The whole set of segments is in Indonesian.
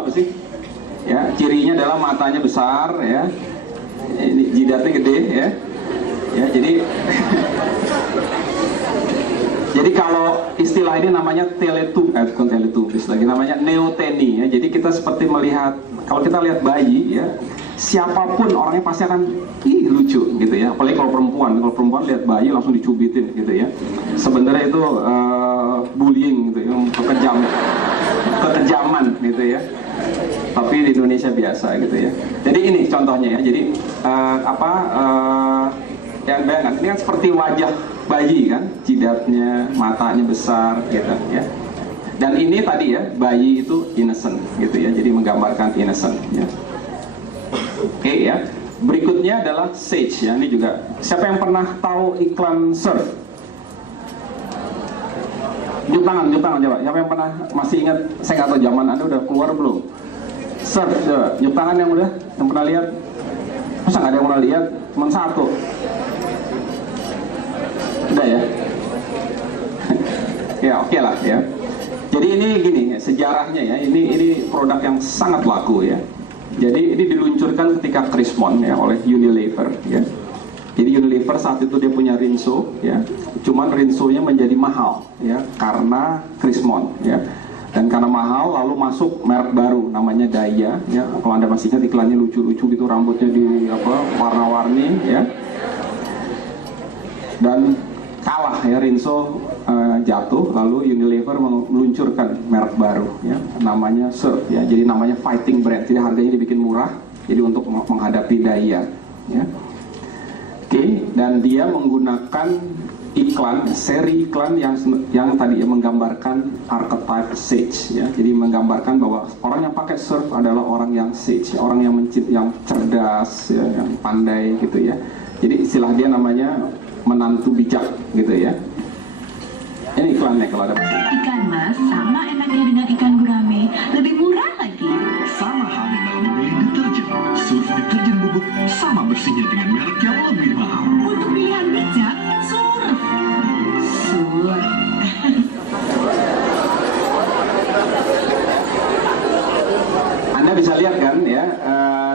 apa sih? Ya, cirinya adalah matanya besar, ya, ini jidatnya gede, ya, ya. Jadi kalau istilah ini namanya bukan teletubbies lagi, namanya neoteny, ya. Jadi kita seperti melihat, kalau kita lihat bayi, ya, siapapun orangnya pasti akan lucu, gitu ya. Apalagi kalau perempuan lihat bayi langsung dicubitin, gitu ya. Sebenarnya itu bullying, gitu ya, kekejaman, gitu ya. Tapi di Indonesia biasa, gitu ya. Jadi ini contohnya, ya. Jadi yang bayangkan ini kan seperti wajah bayi kan, jidatnya, matanya besar, gitu ya. Dan ini tadi ya, bayi itu innocent, gitu ya. Jadi menggambarkan innocent, ya. Oke, ya. Berikutnya adalah Sage, ya. Ini juga. Siapa yang pernah tahu iklan Surf? Jump tangan coba. Siapa yang pernah masih ingat? Saya nggak tahu zaman Anda udah keluar belum? Surf, coba. Jump tangan yang pernah lihat. Masa nggak ada yang pernah lihat? Cuma satu. Udah ya? Ya oke lah ya. Jadi ini gini sejarahnya ya. Ini produk yang sangat laku ya. Jadi ini diluncurkan ketika Chrismon ya oleh Unilever ya. Jadi Unilever saat itu dia punya Rinso ya. Cuman Rinsonya menjadi mahal ya karena Chrismon ya. Dan karena mahal lalu masuk merek baru namanya Daya ya. Kalau Anda masih ingat iklannya lucu-lucu gitu, rambutnya di warna-warni ya. Dan kalah ya, Rinso jatuh, lalu Unilever meluncurkan merek baru ya, namanya Surf ya. Jadi namanya fighting brand, jadi harganya dibikin murah, jadi untuk menghadapi Daya ya. Oke, dan dia menggunakan seri iklan yang tadi ya, menggambarkan archetype Sage ya. Jadi menggambarkan bahwa orang yang pakai Surf adalah orang yang Sage, orang yang cerdas ya, yang pandai gitu ya. Jadi istilah dia namanya menantu bijak gitu ya. Ini iklannya kalau ada masalah. Ikan mas sama enaknya dengan ikan gurame, lebih murah lagi. Sama halnya dalam membeli deterjen. Surf deterjen bubuk sama bersihnya dengan merek yang lebih mahal. Untuk pilihan bijak, Surf. Anda bisa lihat kan ya,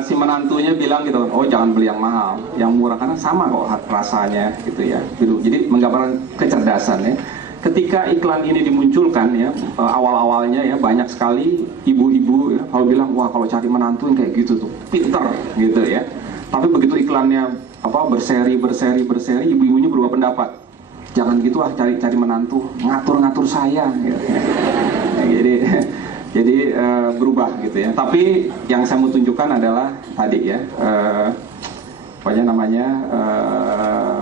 si menantunya bilang gitu, oh jangan beli yang mahal, yang murah karena sama kok rasanya gitu ya. Jadi menggambarkan kecerdasan ya. Ketika iklan ini dimunculkan ya, awal-awalnya ya banyak sekali ibu-ibu ya, kalau bilang wah kalau cari menantu yang kayak gitu tuh pinter gitu ya. Tapi begitu iklannya berseri, ibu-ibunya berubah pendapat. Jangan gitu cari menantu, ngatur saya gitu ya. Jadi berubah gitu ya. Tapi yang saya mau tunjukkan adalah tadi ya,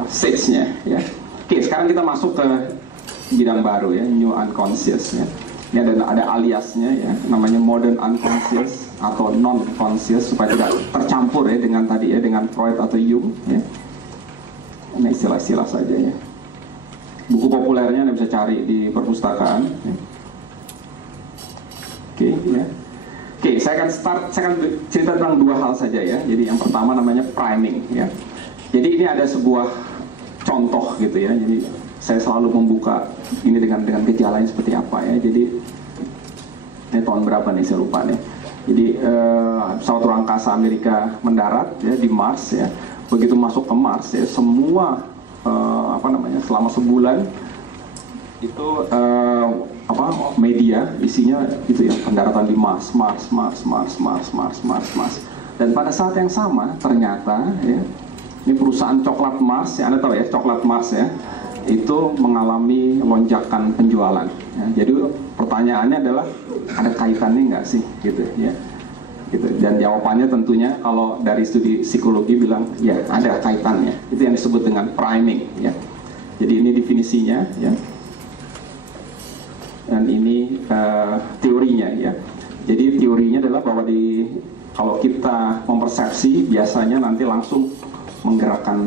Sage-nya ya. Oke, sekarang kita masuk ke bidang baru ya, new unconscious ya. Ini ada aliasnya ya, namanya modern unconscious atau non conscious supaya tidak tercampur ya dengan tadi ya, dengan Freud atau Jung ya. Ini istilah-istilah saja ya. Buku populernya Anda bisa cari di perpustakaan ya. Oke, ya. Oke, saya akan cerita tentang dua hal saja ya. Jadi yang pertama namanya priming ya. Jadi ini ada sebuah contoh gitu ya. Jadi saya selalu membuka ini dengan gejalanya seperti apa ya. Jadi ini tahun berapa nih saya lupa nih. Jadi pesawat ruang angkasa Amerika mendarat ya di Mars ya. Begitu masuk ke Mars ya, semua selama sebulan itu media isinya itu ya, pendaratan di Mars. Dan pada saat yang sama ternyata ya, ini perusahaan coklat Mars ya, Anda tahu ya coklat Mars ya, itu mengalami lonjakan penjualan ya. Jadi pertanyaannya adalah ada kaitannya nggak sih gitu ya, gitu. Dan jawabannya tentunya kalau dari studi psikologi bilang ya ada kaitannya. Itu yang disebut dengan priming ya. Jadi ini definisinya ya. Dan ini teorinya ya. Jadi teorinya adalah bahwa kalau kita mempersepsi biasanya nanti langsung menggerakkan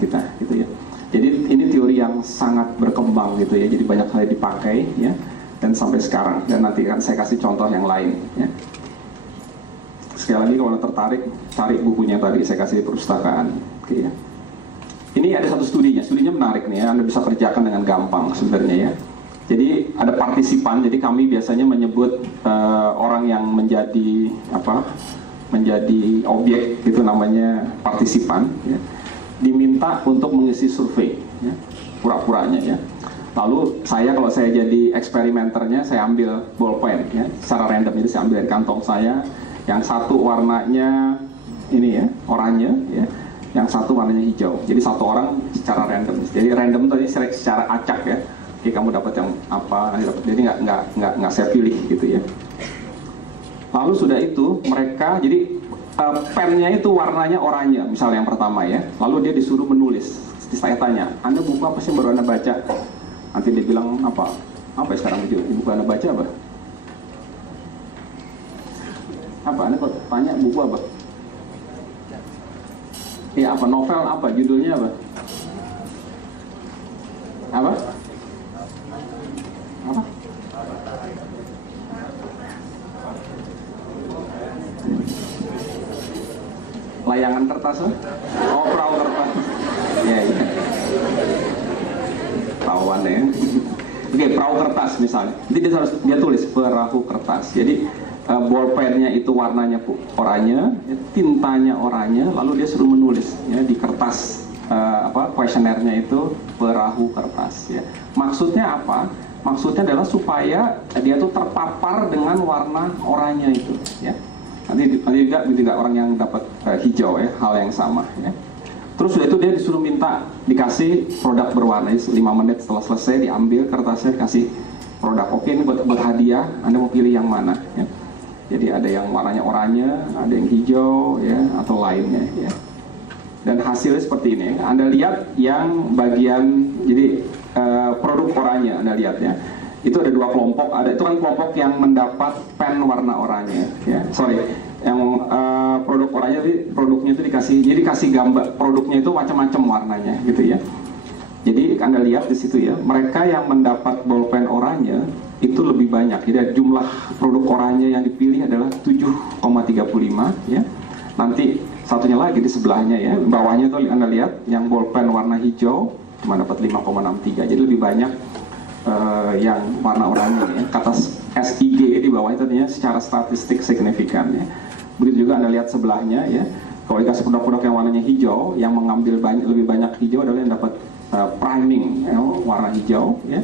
kita gitu ya. Jadi ini teori yang sangat berkembang gitu ya. Jadi banyak kali dipakai ya, dan sampai sekarang. Dan nanti kan saya kasih contoh yang lain ya. Sekali lagi kalau tertarik cari bukunya tadi saya kasih di perpustakaan. Oke ya. Ini ada satu studinya menarik nih ya, Anda bisa kerjakan dengan gampang sebenarnya ya. Jadi ada partisipan, jadi kami biasanya menyebut menjadi menjadi objek, itu namanya partisipan, ya, diminta untuk mengisi survei, ya, pura-puranya, ya. Lalu kalau saya jadi eksperimenternya, saya ambil ballpoint, ya, secara random. Jadi saya ambil dari kantong saya, yang satu warnanya ini, ya, oranye, ya, yang satu warnanya hijau. Jadi satu orang secara random. Jadi random tadi secara acak, ya. Oke, kamu dapat yang apa? Jadi nggak saya pilih gitu, ya. Lalu sudah itu mereka, jadi pennya itu warnanya oranye, misalnya yang pertama, ya. Lalu dia disuruh menulis. Saya tanya, Anda buku apa sih yang baru Anda baca? Nanti dia bilang apa ya sekarang buku Anda baca apa? Anda kok tanya buku apa? Iya, apa novel apa? Judulnya apa? Apa? Layangan kertas, oh perahu kertas, ya. Perawan, ya. Oke, perahu kertas misalnya. Jadi dia tulis perahu kertas. Jadi ballpennya itu warnanya oranye, tintanya oranye, lalu dia suruh menulis, ya, di kertas kuesionernya itu perahu kertas, ya. Maksudnya apa? Maksudnya adalah supaya dia tuh terpapar dengan warna oranye itu, ya. Nanti juga orang yang dapat hijau, ya, hal yang sama, ya. Terus sudah itu dia disuruh dikasih produk berwarna. 5 menit setelah selesai diambil kertasnya, dikasih produk. Oke, ini buat hadiah, Anda mau pilih yang mana, ya. Jadi ada yang warnanya oranye, ada yang hijau, ya, atau lainnya, ya. Dan hasilnya seperti ini. Anda lihat yang bagian, jadi produk oranye, Anda lihat, ya. Itu ada 2 kelompok. Itu kan kelompok yang mendapat pen warna oranye, ya. Yang produk oranye produknya itu dikasih gambar produknya itu macam-macam warnanya, gitu, ya. Jadi Anda lihat di situ, ya, mereka yang mendapat bolpen oranye itu lebih banyak. Jadi jumlah produk oranye yang dipilih adalah 7,35, ya. Nanti satunya lagi di sebelahnya, ya, bawahnya itu Anda lihat yang bolpen warna hijau cuma dapat 5,63. Jadi lebih banyak yang warna oranye, ya. Kata SIG di bawah itu artinya secara statistik signifikan, ya. Begitu juga Anda lihat sebelahnya, ya. Kalau dikasih produk-produk yang warnanya hijau, yang mengambil lebih banyak hijau adalah yang dapat priming, ya, warna hijau, ya.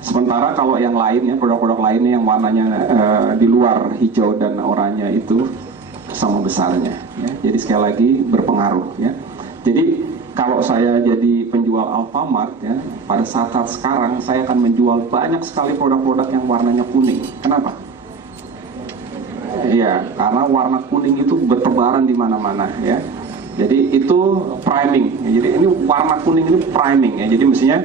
Sementara kalau yang lainnya, produk-produk lainnya yang warnanya di luar hijau dan oranye itu sama besarnya, ya. Jadi sekali lagi berpengaruh, ya. Jadi kalau saya jadi penjual Alfamart, ya, pada saat sekarang saya akan menjual banyak sekali produk-produk yang warnanya kuning. Kenapa? Iya, karena warna kuning itu bertebaran di mana-mana, ya. Jadi itu priming, ya. Jadi ini warna kuning ini priming, ya. Jadi mestinya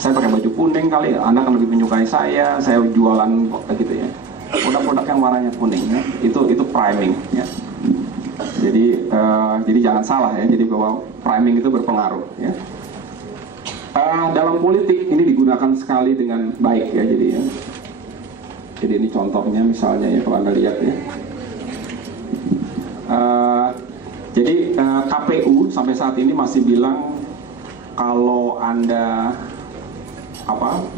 saya pakai baju kuning kali, Anda akan lebih menyukai saya jualan gitu, ya. Produk-produk yang warnanya kuning, ya, itu priming, ya. Jadi jangan salah, ya. Jadi bahwa priming itu berpengaruh, ya. Dalam politik ini digunakan sekali dengan baik, ya. Jadi ini contohnya misalnya, ya, kalau Anda lihat, ya. Jadi KPU sampai saat ini masih bilang kalau Anda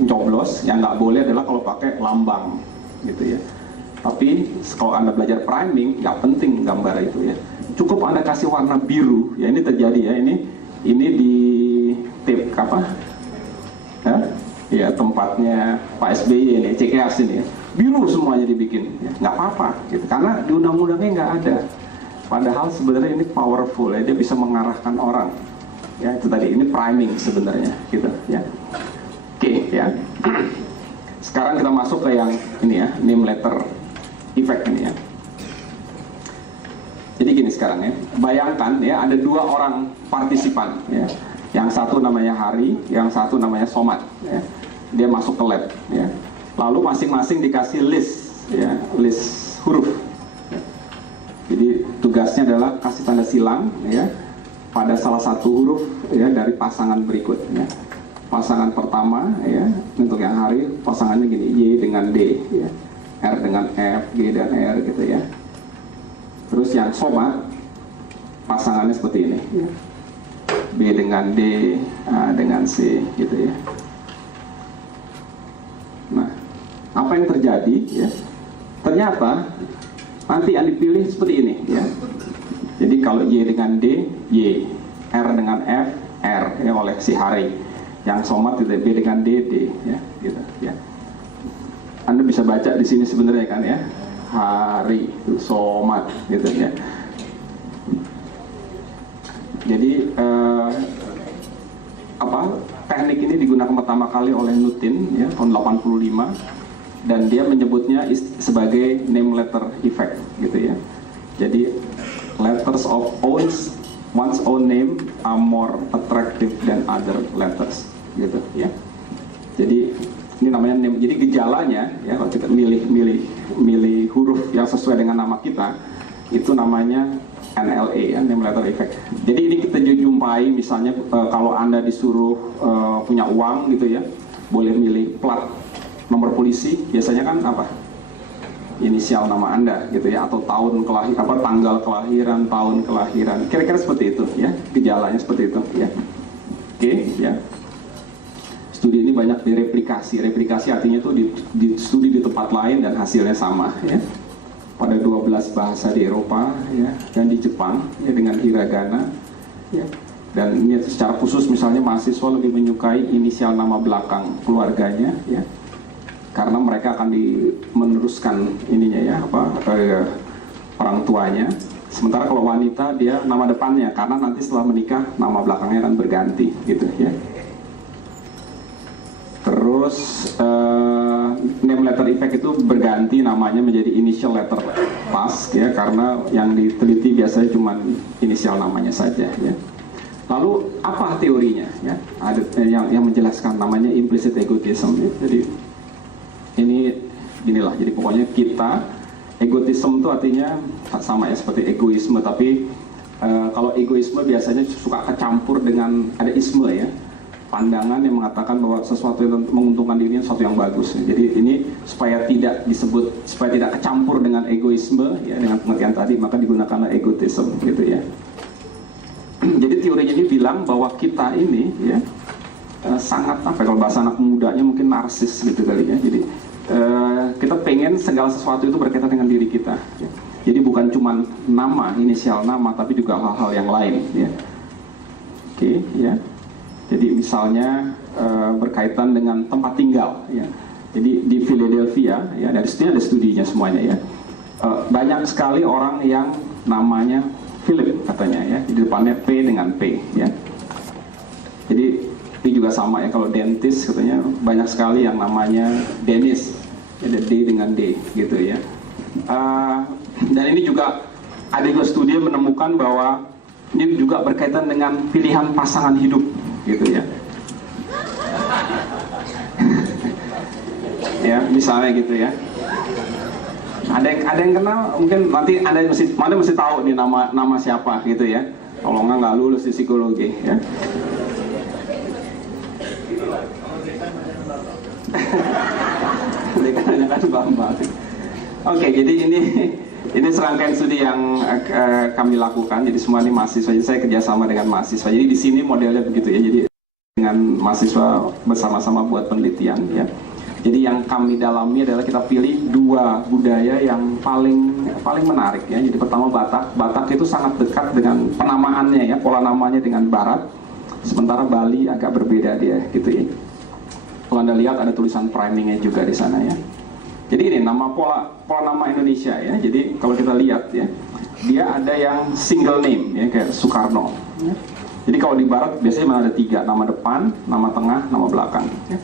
mencoblos, yang nggak boleh adalah kalau pakai lambang, gitu, ya. Tapi kalau Anda belajar priming, nggak penting gambar itu, ya. Cukup Anda kasih warna biru, ya. Ini terjadi, ya. Ini di tip ya, tempatnya Pak SBY ini, CKS ini, ya. Biru semuanya dibikin, ya. Nggak apa-apa, gitu. Karena di undang-undangnya nggak ada. Padahal sebenarnya ini powerful, ya. Dia bisa mengarahkan orang, ya. Itu tadi, ini priming sebenarnya, gitu, ya. Oke, ya. Sekarang kita masuk ke yang ini, ya, name letter effect ini, ya. Jadi gini sekarang, ya. Bayangkan, ya, ada 2 orang partisipan, ya. Yang satu namanya Hari, yang satu namanya Somad, ya. Dia masuk ke lab, ya. Lalu masing-masing dikasih list, ya, list huruf. Ya. Jadi tugasnya adalah kasih tanda silang, ya, pada salah satu huruf, ya, dari pasangan berikut, ya. Pasangan pertama, ya, untuk yang Hari pasangannya gini, Y dengan D, ya. R dengan F, G dan R, gitu, ya. Terus yang Somad pasangannya seperti ini, ya. B dengan D, A dengan C, gitu, ya. Nah, apa yang terjadi, ya? ternyata nanti yang dipilih seperti ini ya. Jadi kalau Y dengan D, Y, R dengan F, R ya, oleh si Hari. Yang Somad itu B dengan D, D ya, gitu ya. Anda bisa baca di sini sebenarnya kan ya, Hari itu Somad gitu ya. Jadi teknik ini digunakan pertama kali oleh Newton ya tahun 85, dan dia menyebutnya sebagai name letter effect gitu ya. Jadi letters of one's own name are more attractive than other letters gitu ya. Jadi ini namanya name. Jadi gejalanya ya, kalau kita milih huruf yang sesuai dengan nama kita, itu namanya NLE ya, name letter effect. Jadi ini kita jumpai misalnya kalau Anda disuruh punya uang gitu ya, boleh milih plat nomor polisi, biasanya kan apa? Inisial nama Anda gitu ya, atau tahun kelahiran, tanggal kelahiran, tahun kelahiran. Kira-kira seperti itu ya, gejalanya seperti itu ya. Oke ya. Studi ini banyak direplikasi. Replikasi artinya itu di studi di tempat lain dan hasilnya sama ya. Pada 12 bahasa di Eropa ya, dan di Jepang ya, dengan hiragana ya. Dan ini secara khusus misalnya mahasiswa lebih menyukai inisial nama belakang keluarganya ya, karena mereka akan meneruskan ininya ya, orang tuanya. Sementara kalau wanita dia nama depannya, karena nanti setelah menikah nama belakangnya akan berganti gitu ya. Terus name letter effect itu berganti namanya menjadi initial letter pas ya, karena yang diteliti biasanya cuma inisial namanya saja ya. Lalu apa teorinya ya? Ada yang menjelaskan, namanya implicit egotism ya. Jadi ini ginilah, jadi pokoknya kita, egotisme itu artinya sama ya seperti egoisme, tapi kalau egoisme biasanya suka kecampur dengan ada isme ya, pandangan yang mengatakan bahwa sesuatu yang menguntungkan dirinya sesuatu yang bagus. Jadi ini supaya tidak disebut, supaya tidak kecampur dengan egoisme ya, dengan pengertian tadi, maka digunakanlah egotisme gitu ya. Jadi teorinya ini bilang bahwa kita ini ya sangat kalau bahasa anak mudanya mungkin narsis gitu kali ya. Jadi kita pengen segala sesuatu itu berkaitan dengan diri kita ya. Jadi bukan cuma nama, inisial nama, tapi juga hal-hal yang lain ya. Oke ya. Jadi misalnya berkaitan dengan tempat tinggal ya. Jadi di Philadelphia ya, dari sini ada studinya semuanya ya. Banyak sekali orang yang namanya Philip katanya ya, di depannya P dengan P ya. Jadi ini juga sama ya, kalau dentist katanya banyak sekali yang namanya Dennis, ada D dengan D gitu ya. Dan ini juga ada juga studi menemukan bahwa ini juga berkaitan dengan pilihan pasangan hidup gitu ya. Ya misalnya gitu ya. Ada yang kenal, mungkin nanti Anda mesti tahu nih nama siapa gitu ya. Kalau nggak lulus di psikologi ya. Oke, jadi ini serangkaian studi yang kami lakukan. Jadi semua ini mahasiswa. Jadi saya kerjasama dengan mahasiswa. Jadi di sini modelnya begitu ya. Jadi dengan mahasiswa bersama-sama buat penelitian ya. Jadi yang kami dalami adalah kita pilih dua budaya yang paling menarik ya. Jadi pertama Batak itu sangat dekat dengan penamaannya ya, pola namanya dengan Barat. Sementara Bali agak berbeda dia gitu ya. Kalau Anda lihat ada tulisan primingnya juga di sana ya. Jadi ini pola nama Indonesia ya. Jadi kalau kita lihat ya, dia ada yang single name ya, kayak Soekarno ya. Jadi kalau di Barat biasanya ada 3, nama depan, nama tengah, nama belakang ya.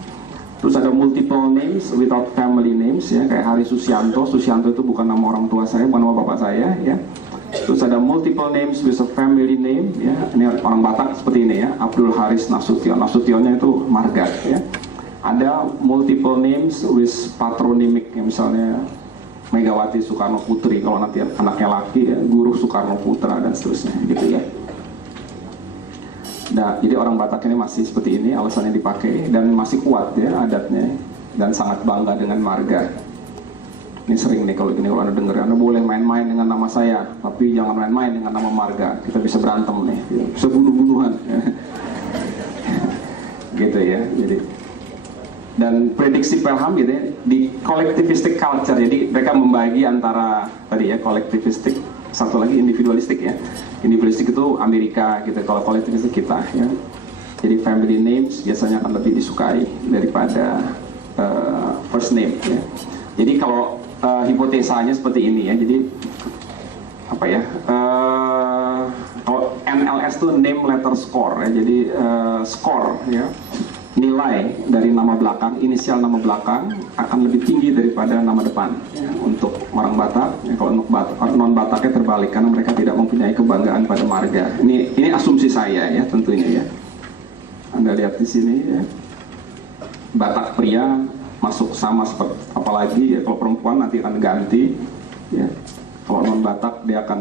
Terus ada multiple names without family names ya, kayak Hari Susianto. Susianto itu bukan nama orang tua saya, bukan nama bapak saya ya. Terus ada multiple names with a family name ya. Ini orang Batak seperti ini ya, Abdul Haris Nasution. Nasutionnya itu marga ya. Ada multiple names with patronymic ya, misalnya Megawati Soekarno Putri kalau nanti anaknya laki ya, Guru Soekarno Putra dan seterusnya gitu ya. Nah, jadi orang Batak ini masih seperti ini, alasannya dipakai dan masih kuat ya adatnya, dan sangat bangga dengan marga. Ini sering nih kalau Anda dengar, Anda boleh main-main dengan nama saya, tapi jangan main-main dengan nama marga. Kita bisa berantem nih, bisa bunuh-bunuhan. Gitu ya. Jadi Dan prediksi Pelham gitu ya, di collectivistic culture, jadi mereka membagi antara tadi ya collectivistic, satu lagi individualistik ya. Individualistik itu Amerika gitu, kalau collectivistic kita ya. Jadi family names biasanya akan lebih disukai daripada first name ya. Jadi kalau hipotesanya seperti ini ya, jadi apa ya? Kalau NLS itu name letter score ya, jadi score ya. Nilai dari nama belakang, inisial nama belakang akan lebih tinggi daripada nama depan ya, untuk orang Batak. Ya, kalau non Bataknya terbalik karena mereka tidak mempunyai kebanggaan pada marga. Ini asumsi saya ya tentunya ya. Anda lihat di sini ya. Batak pria masuk sama seperti apalagi ya, kalau perempuan nanti akan ganti ya. Kalau non Batak dia akan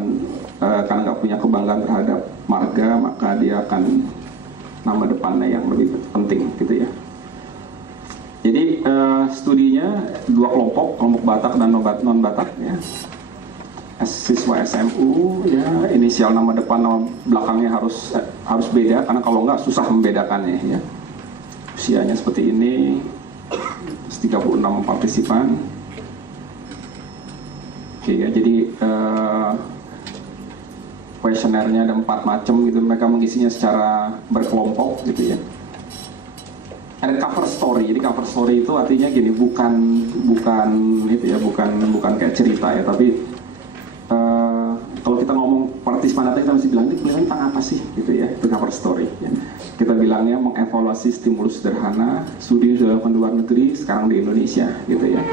karena nggak punya kebanggaan terhadap marga, maka dia akan nama depannya yang lebih penting gitu ya. Jadi studinya dua kelompok Batak dan non Batak ya. Siswa SMU ya, inisial nama depan nama belakangnya harus beda karena kalau nggak susah membedakannya ya. Usianya seperti ini, 36 partisipan. Oke ya, jadi kuesionernya ada 4 macam gitu, mereka mengisinya secara berkelompok gitu ya. Ada cover story, jadi cover story itu artinya gini, bukan itu ya, bukan kayak cerita ya, tapi kalau kita ngomong partisipan data kita mesti bilang ini penelitian tentang apa sih gitu ya, itu cover story ya. Kita bilangnya mengevaluasi stimulus sederhana, studi dilakukan di luar negeri, sekarang di Indonesia gitu ya.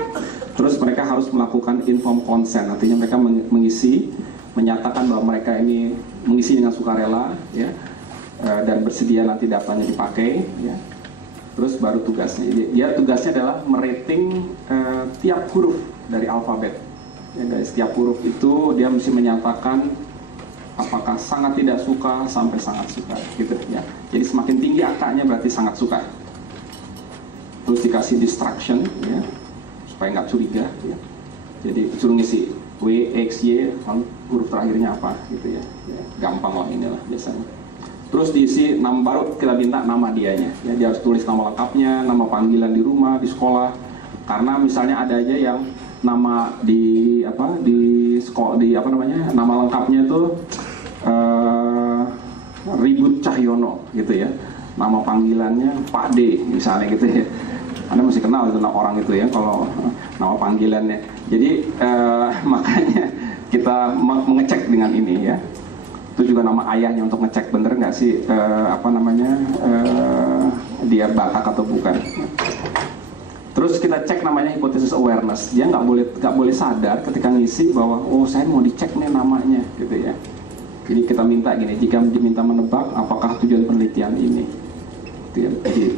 Terus mereka harus melakukan informed consent, artinya mereka menyatakan bahwa mereka ini mengisi dengan sukarela ya, dan bersedia nanti datanya dipakai ya. Terus baru tugasnya, tugasnya adalah merating tiap huruf dari alfabet ya, dari setiap huruf itu dia mesti menyatakan apakah sangat tidak suka sampai sangat suka gitu ya. Jadi semakin tinggi angkanya berarti sangat suka. Terus dikasih distraction ya supaya nggak curiga ya. Jadi suruh ngisi W, X, Y, huruf terakhirnya apa gitu ya. Gampang lah inilah biasanya. Terus diisi baru kita minta nama dianya ya, dia harus tulis nama lengkapnya, nama panggilan di rumah, di sekolah. Karena misalnya ada aja yang nama di sekolah nama lengkapnya itu Ribut Cahyono gitu ya. Nama panggilannya Pak D misalnya gitu ya. Anda mesti kenal itu orang itu ya kalau nama panggilannya. Jadi makanya kita mengecek dengan ini ya. Itu juga nama ayahnya untuk ngecek bener nggak sih dia Batak atau bukan. Terus kita cek namanya hypothesis awareness. Dia nggak boleh sadar ketika ngisi bahwa oh saya mau dicek nih namanya gitu ya. Jadi kita minta gini, jika diminta menebak apakah tujuan penelitian ini. Gitu ya. Jadi,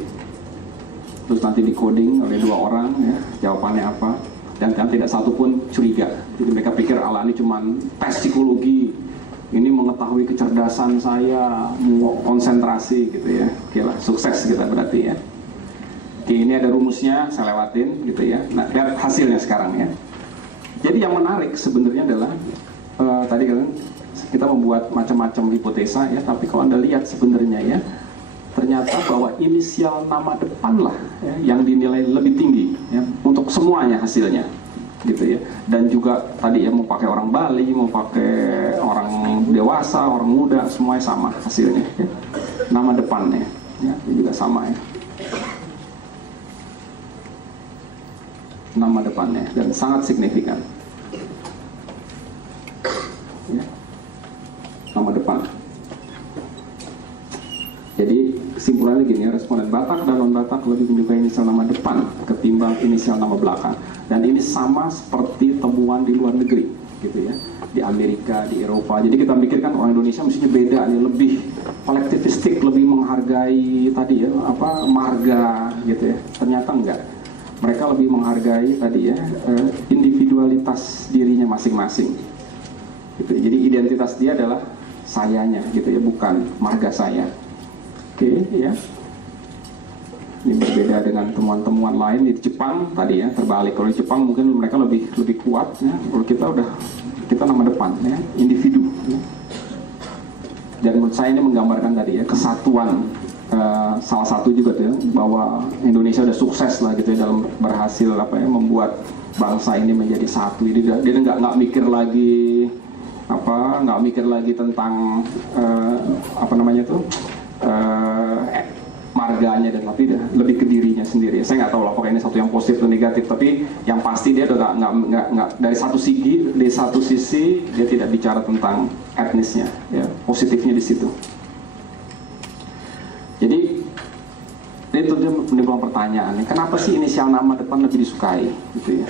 terus nanti di coding oleh 2 orang ya, jawabannya apa, dan tidak satu pun curiga. Jadi mereka pikir ala ini cuma tes psikologi, ini mengetahui kecerdasan saya, mau konsentrasi gitu ya. Oke lah, sukses kita berarti ya. Oke, ini ada rumusnya, saya lewatin gitu ya. Nah, lihat hasilnya sekarang ya. Jadi yang menarik sebenarnya adalah tadi kan kita membuat macam-macam hipotesa ya, tapi kalau Anda lihat sebenarnya ya, ternyata bahwa inisial nama depan lah ya, yang dinilai lebih tinggi ya, untuk semuanya hasilnya gitu ya. Dan juga tadi ya mau pakai orang Bali, mau pakai orang dewasa, orang muda, semuanya sama hasilnya ya. Nama depannya ya juga sama ya. Nama depannya dan sangat signifikan ya. Nama depan. Jadi kesimpulannya gini ya, responden Batak dan non Batak lebih menyukai inisial nama depan ketimbang inisial nama belakang. Dan ini sama seperti temuan di luar negeri gitu ya, di Amerika, di Eropa. Jadi kita pikirkan orang Indonesia mestinya beda nih, lebih kolektivistik, lebih menghargai tadi ya marga gitu ya. Ternyata enggak. Mereka lebih menghargai tadi ya individualitas dirinya masing-masing. Gitu. Jadi identitas dia adalah sayanya gitu ya, bukan marga saya. Oke ya. Ini berbeda dengan temuan-temuan lain di Jepang tadi ya, terbalik. Kalau di Jepang mungkin mereka lebih kuat ya. Kalau kita nama depan ya, individu ya. Dan menurut saya ini menggambarkan tadi ya kesatuan salah satu juga tuh ya, bahwa Indonesia udah sukses lah gitu ya dalam berhasil membuat bangsa ini menjadi satu. Jadi dia nggak mikir lagi nggak mikir lagi tentang marganya, dan tapi lebih ke dirinya sendiri. Saya nggak tahu lah pokoknya ini satu yang positif atau negatif, tapi yang pasti dia udah nggak dari satu sisi dia tidak bicara tentang etnisnya, ya positifnya di situ. Jadi itu dia menimbulkan pertanyaan, kenapa sih inisial nama depan lebih disukai gitu ya?